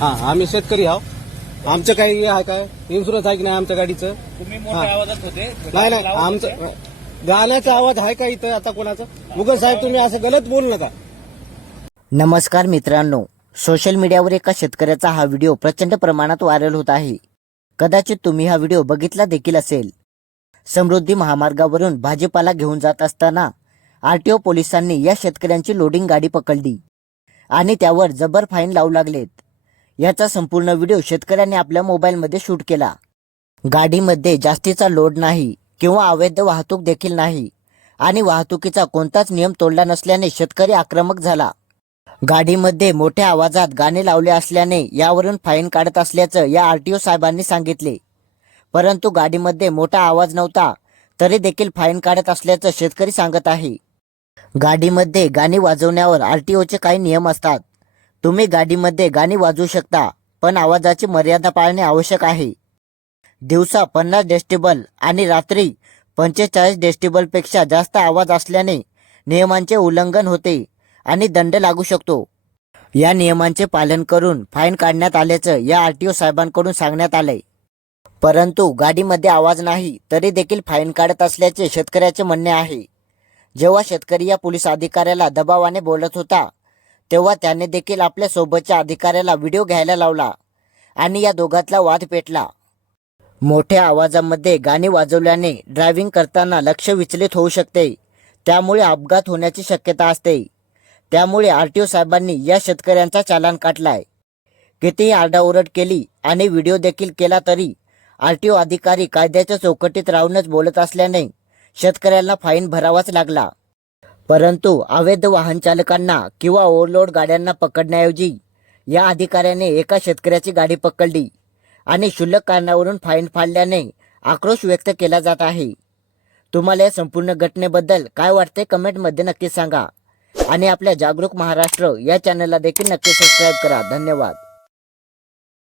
हा आम्ही शेतकरी आहो आमचं काही हे आहे काय इन्शुरन्स आहे की नाही आमच्या गाडीचं? तुम्ही. मोठ्या आवाजात होते. नाही नाही लावत आमचं. गाण्याचा आवाज आहे का इथं? आता कोणाचं? मुगल साहेब तुम्ही असं गलत बोल नका. नमस्कार मित्रांनो. सोशल मीडियावर एका शेतकऱ्याचा हा व्हिडिओ प्रचंड प्रमाणात व्हायरल होत आहे. कदाचित तुम्ही हा व्हिडिओ बघितला देखील असेल. समृद्धी महामार्गावरून भाजीपाला घेऊन जात असताना आरटीओ पोलिसांनी या शेतकऱ्यांची लोडिंग गाडी पकडली. आणि त्यावर जबर फाईन लावू लागलेत. याचा संपूर्ण व्हिडिओ शेतकऱ्यांनी आपल्या मोबाईलमध्ये शूट केला. गाडीमध्ये जास्तीचा लोड नाही किंवा अवैध वाहतूक देखील नाही आणि वाहतुकीचा कोणताच नियम तोडला नसल्याने शेतकरी आक्रमक झाला. गाडीमध्ये मोठ्या आवाजात गाणे लावले असल्याने यावरून फाईन काढत असल्याचं या आरटीओ साहेबांनी सांगितले. परंतु गाडीमध्ये मोठा आवाज नव्हता तरी देखील फाईन काढत असल्याचं शेतकरी सांगत आहे. गाडीमध्ये गाणी वाजवण्यावर आरटीओचे काही नियम असतात. तुम्ही गाडीमध्ये गाणी वाजवू शकता पण आवाजाची मर्यादा पाळणे आवश्यक आहे. दिवसा पन्नास डेस्टिबल आणि रात्री पंचेचाळीस डेस्टिबलपेक्षा जास्त आवाज असल्याने नियमांचे उल्लंघन होते आणि दंड लागू शकतो. या नियमांचे पालन करून फाईन काढण्यात आल्याचं या आर टी ओ साहेबांकडून सांगण्यात आलंय. परंतु गाडीमध्ये आवाज नाही तरी देखील फाईन काढत असल्याचे शेतकऱ्याचे म्हणणे आहे. जेव्हा शेतकरी या पोलीस अधिकाऱ्याला दबावाने बोलत होता तेव्हा त्याने देखील आपल्या सोबतच्या अधिकाऱ्याला व्हिडिओ घ्यायला लावला आणि या दोघातला वाद पेटला. मोठ्या आवाजामध्ये गाणी वाजवल्याने ड्रायव्हिंग करताना लक्ष विचलित होऊ शकते. त्यामुळे अपघात होण्याची शक्यता असते. त्यामुळे आर टी ओ साहेबांनी या शेतकऱ्यांचा चालान काटलाय कितीही आरडाओरड केली आणि व्हिडिओ देखील केला तरी आर टी ओ अधिकारी कायद्याच्या चौकटीत राहूनच बोलत असल्याने शेतकऱ्यांना फाईन भरावाच लागला. परंतु अवैध वाहन चालकांना किंवा ओव्हरलोड गाड्यांना पकडण्याऐवजी या अधिकाऱ्याने एका शेतकऱ्याची गाडी पकडली आणि क्षुल्लक कारणावरून फाईन फाडल्याने आक्रोश व्यक्त केला जात आहे. तुम्हाला या संपूर्ण घटनेबद्दल काय वाटते कमेंटमध्ये नक्की सांगा आणि आपल्या जागरूक महाराष्ट्र या चॅनलला देखील नक्की सबस्क्राईब करा. धन्यवाद.